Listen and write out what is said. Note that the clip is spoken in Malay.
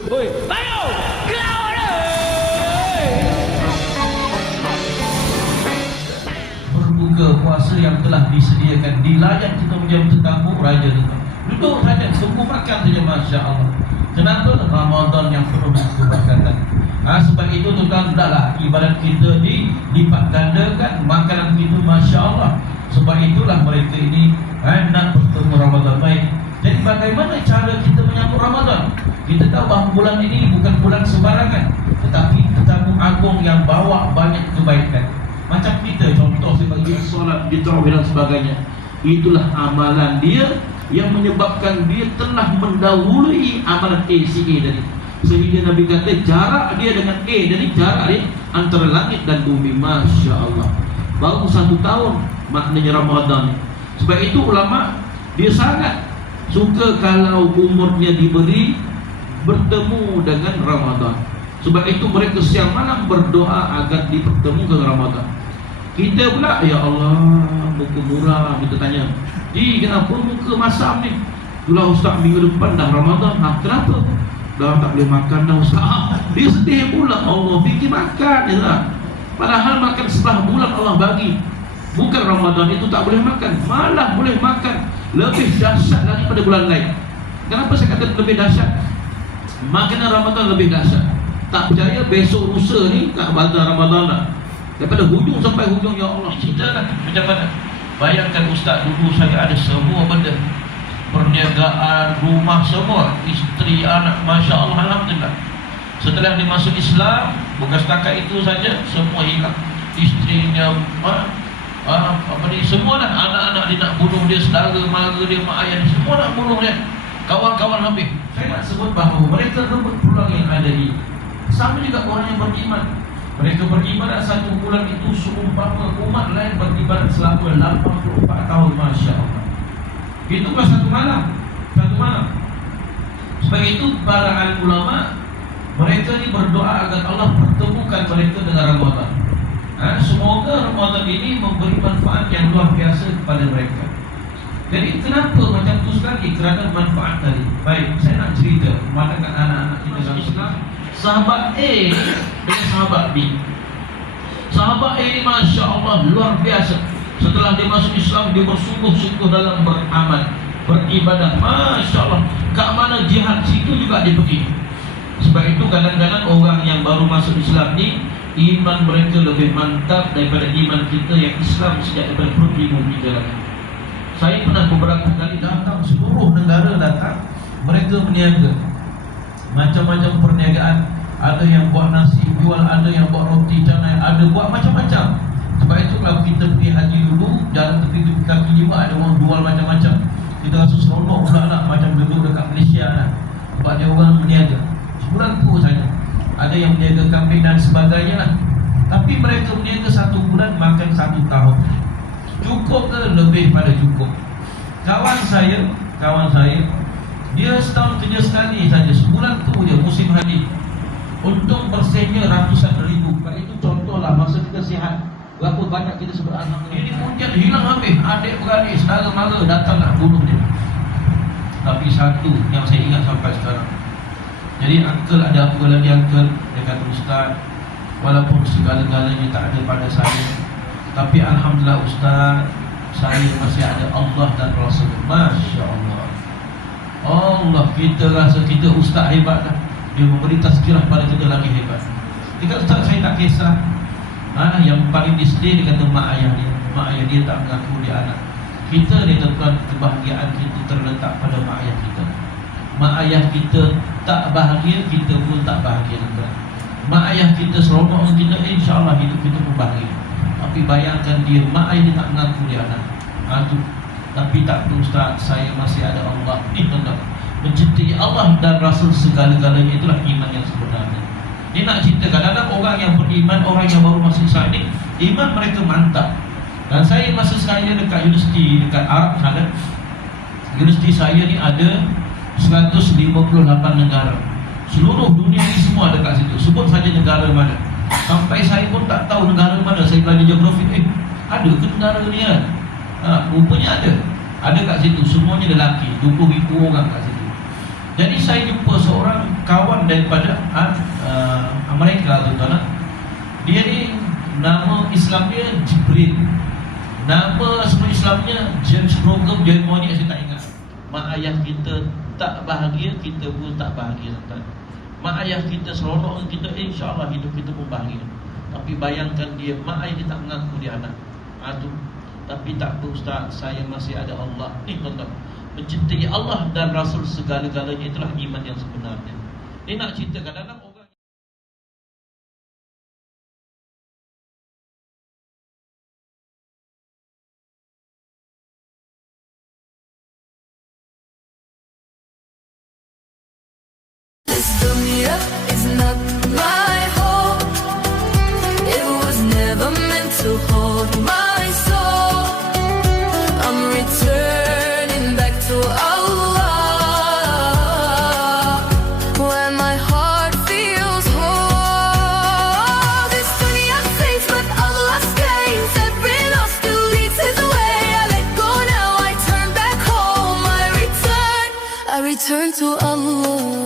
Oi, ayo, kelawan oi. Berbuka puasa yang telah disediakan, dilayan kita menjadi tetamu raja kita. Duduk saja, tunggu makan saja, Masya Allah. Kenapa? Ramadan yang penuh dengan keberkatan. Sebab itu tuan-tuan, hendaklah ibadat kita dilipat gandakan, makanan kita, Masya Allah. Sebab itulah mereka ini nak bertemu Ramadan baik. Jadi bagaimana cara kita menyambut Ramadan? Kita tahu bahawa bulan ini bukan bulan sembarangan, tetapi tetamu agung yang bawa banyak kebaikan. Macam kita, contoh sebagai solat, tarawih dan sebagainya. Itulah amalan dia yang menyebabkan dia telah mendahului amalan A, si A tadi. Sehingga Nabi kata jarak dia dengan A, jadi jarak dia antara langit dan bumi. Masya Allah. Baru 1 tahun maknanya Ramadan. Sebab itu ulama dia sangat suka kalau umurnya diberi bertemu dengan Ramadan. Sebab itu mereka siang malam berdoa agar dipertemukan Ramadan. Kita pula, ya Allah, muka murah, kita tanya, kenapa muka masam ni? Itulah Ustaz, minggu depan dah Ramadan. Kenapa? Dah tak boleh makan dah Ustaz. Dia sedih pula, Allah fikir makan je lah. Padahal makan setelah bulan Allah bagi. Bukan Ramadan itu tak boleh makan, malah boleh makan. Lebih dahsyat daripada bulan lain. Kenapa saya kata lebih dahsyat? Makanan Ramadan lebih dahsyat. Tak percaya, besok lusa ni tak batal Ramadan dah. Daripada hujung sampai hujung, ya Allah, cerita lah macam mana. Bayangkan Ustaz, dulu saya ada semua benda, perniagaan, rumah semua, isteri, anak, Masya Allah, Alhamdulillah. Setelah dia masuk Islam, bukan setakat itu saja, semua hilang. Isterinya, semua dah, anak-anak dia nak bunuh dia, saudara mara dia, mak ayah dia, semua nak bunuh dia, kawan-kawan habis. Saya nak sebut bahawa mereka rebut peluang yang ada ini. Sama juga orang yang beriman. Mereka beribadat 1 bulan itu seumpama umat lain beribadat selama 84 tahun. Masya Allah. Itu bukan 1 malam, 1 malam. Sebab itu para alim ulama, mereka ni berdoa agar Allah pertemukan mereka dengan Ramadan. Semoga Ramadan ini memberi manfaat yang luar biasa kepada mereka. Jadi kenapa macam tu sekali? Kerana manfaat tadi. Baik, saya nak cerita memandangkan anak-anak kita dalam Islam. Sahabat A dengan sahabat B. Sahabat A ini Masya Allah luar biasa. Setelah dia masuk Islam, dia bersungguh-sungguh dalam beramal, beribadah. Masya Allah, kat mana jihad, situ juga dia pergi. Sebab itu kadang-kadang orang yang baru masuk Islam ni, iman mereka lebih mantap daripada iman kita yang Islam sejak daripada perut ibu kita lagi. Saya pernah beberapa kali datang, seluruh negara datang, mereka berniaga macam-macam perniagaan. Ada yang buat nasi jual, ada yang buat roti canai, ada buat macam-macam. Sebab itu kalau kita pergi haji dulu, jalan tepi kaki juga ada orang jual macam-macam. Kita rasa seronok pula nak, macam duduk dekat Malaysia lah. Sebab dia orang berniaga sebulan tu saja. Ada yang berniaga kambing dan sebagainya lah. Tapi mereka berniaga 1 bulan, makan 1 tahun. Cukup ke? Lebih pada cukup. Kawan saya, dia setahun kerja sekali saja, sebulan tu je musim haji. Untung bersihnya ratusan ribu. Sebab itu contohlah masa kita sihat, berapa banyak kita sebut alhamdulillah. Ini hujan hilang habis, adik-beradik, saudara mara datang nak bunuh dia. Tapi satu yang saya ingat sampai sekarang. Jadi uncle ada apa lagi uncle? Dia kata, Ustaz, walaupun segala-galanya tak ada pada saya, tapi alhamdulillah Ustaz, saya masih ada Allah dan Rasul. Masya Allah. Allah, kita rasa kita Ustaz hebat dah. Dia memberi tazkirah pada kita lagi hebat. Dia kata, Ustaz, saya tak kisah. Yang paling disedih, dia kata mak ayah dia. Mak ayah dia tak mengaku dia anak. Kita ni tuan, kebahagiaan kita terletak pada mak ayah kita. Mak ayah kita tak bahagia, kita pun tak bahagia juga. Mak ayah kita seronok dengan kita, insya-Allah hidup kita pun bahagia. Tapi bayangkan dia, mak ayah dia tak mengaku dia anak. Tapi tak perlu Ustaz, saya masih ada Allah. Ini mencintai Allah dan Rasul segala-galanya, itulah iman yang sebenarnya. Dia nak cerita kadang-kadang orang yang beriman, orang yang baru masuk Islam ini, iman mereka mantap. Dan saya masa saya dekat universiti dekat Arab sana, universiti saya ni ada 158 negara. Seluruh dunia ni semua ada kat situ. Sebut saja negara mana. Sampai saya pun tak tahu negara mana. Saya belajar geografi, ada ke negara ni kan? Rupanya ada kat situ. Semuanya lelaki, 20,000 orang kat situ. Jadi saya jumpa seorang kawan daripada Amerika tuan-tuan. Dia ni nama Islamnya Jibril. Nama semua Islamnya James Program Jermoni, saya tak ingat. Mak ayah kita tak bahagia, kita pun tak bahagia tuan-tuan. Mak ayah kita seronok kita, insya-Allah hidup kita pun bahagia. Tapi bayangkan dia, mak ayah dia tak mengaku dia anak. Tapi tak apa ustaz, saya masih ada Allah. Ni tuan-tuan, mencintai Allah dan Rasul segala-galanya, itulah iman yang sebenarnya. Ni nak cerita kadang-kadang orang This dunya is not my home. It was never meant to hold my soul. I'm returning back to Allah, where my heart feels whole. This dunya fades, but Allah's gains. Every loss still leads His way. I let go now, I turn back home. I return to Allah.